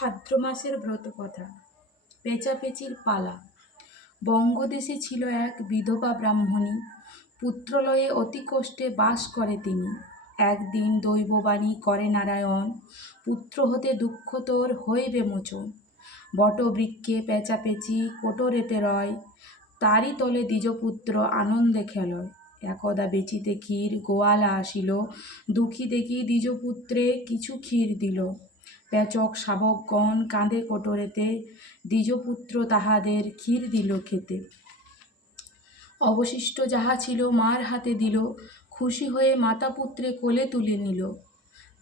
ভাদ্র মাসের ব্রতকথা। পেঁচাপেচির পালা। বঙ্গদেশে ছিল এক বিধবা ব্রাহ্মণী, পুত্রলয়ে অতি কষ্টে বাস করে তিনি। একদিন দৈববাণী করে নারায়ণ, পুত্র হতে দুঃখ তোর হইবে মোচন। বটবৃক্ষে পেঁচাপেচি কোটরেতে রয়, তারই তলে দ্বিজপুত্র আনন্দে খেলয়। একদা বেচিতে ক্ষীর গোয়ালা আসিল, দুঃখী দেখি দ্বিজপুত্রে কিছু ক্ষীর দিল। পেচক শাবকগণ কাঁদে কোটরেতে, দ্বিজপুত্র তাহাদের ক্ষীর দিল খেতে। অবশিষ্ট যাহা ছিল মার হাতে দিল, খুশি হয়ে মাতা পুত্রে কোলে তুলে নিল।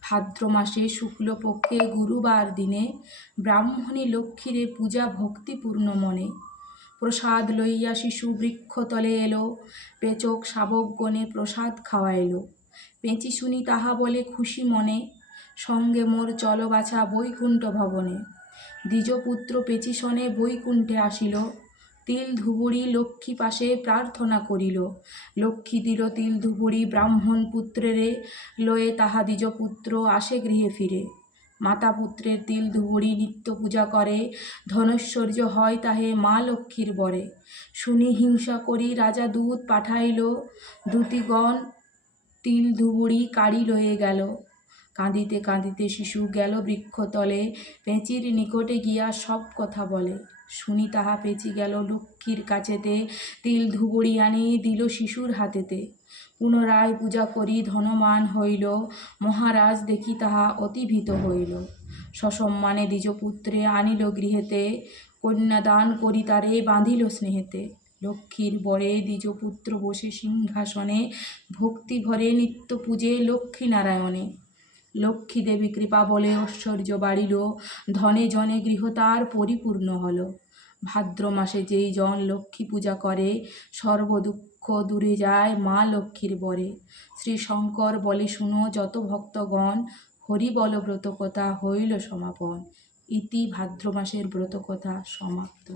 ভাদ্র মাসে শুক্লপক্ষে গুরুবার দিনে, ব্রাহ্মণী লক্ষ্মীরে পূজা ভক্তিপূর্ণ মনে। প্রসাদ লইয়া শিশু বৃক্ষতলে এলো, পেচক শাবকগণে প্রসাদ খাওয়াইল। পেঁচি শুনি তাহা বলে খুশি মনে, সঙ্গে মোর চল বাছা বৈকুণ্ঠ ভবনে। দ্বিজপুত্র পেঁচি শনে বৈকুণ্ঠে আসিল, তিল ধুবুড়ি লক্ষ্মী পাশে প্রার্থনা করিল। লক্ষ্মী দিল তিল ধুবুড়ি ব্রাহ্মণ পুত্রেরে, লয়ে তাহা দ্বিজপুত্র আসে গৃহে ফিরে। মাতা পুত্রের তিল ধুবুড়ি নিত্য পূজা করে, ধনৈশ্বর্য হয় তাহে মা লক্ষ্মীর বরে। শুনি হিংসা করি রাজা দূত পাঠাইল, দূতিগণ তিল ধুবুড়ি কাড়ি লয়ে গেল। কাঁদিতে কাঁদিতে শিশু গেল বৃক্ষতলে, পেঁচির নিকটে গিয়া সব কথা বলে। শুনি তাহা পেঁচি গেল লক্ষ্মীর কাছেতে, তিল ধুবুড়ি আনি দিল শিশুর হাতেতে। পুনরায় পূজা করি ধনবান হইল, মহারাজ দেখি তাহা অতি ভীত হইল। সসম্মানে দ্বিজপুত্রে আনিল গৃহেতে, কন্যাদান করি তারে বাঁধিল স্নেহেতে। লক্ষ্মীর বরে দ্বিজপুত্র বসে সিংহাসনে, ভক্তি ভরে নিত্য পূজে লক্ষ্মী নারায়ণে। লক্ষ্মী দেবী কৃপা বলে ঐশ্বর্য বাড়িল, ধনে জনে গৃহ তার পরিপূর্ণ হল। ভাদ্র মাসে যেই জন লক্ষ্মী পূজা করে, সর্বদুঃখ দূরে যায় মা লক্ষ্মীর বরে। শ্রী শঙ্কর বলে শুনো যত ভক্তগণ, হরি বল ব্রতকথা হইল সমাপন। ইতি ভাদ্র মাসের ব্রতকথা সমাপ্ত।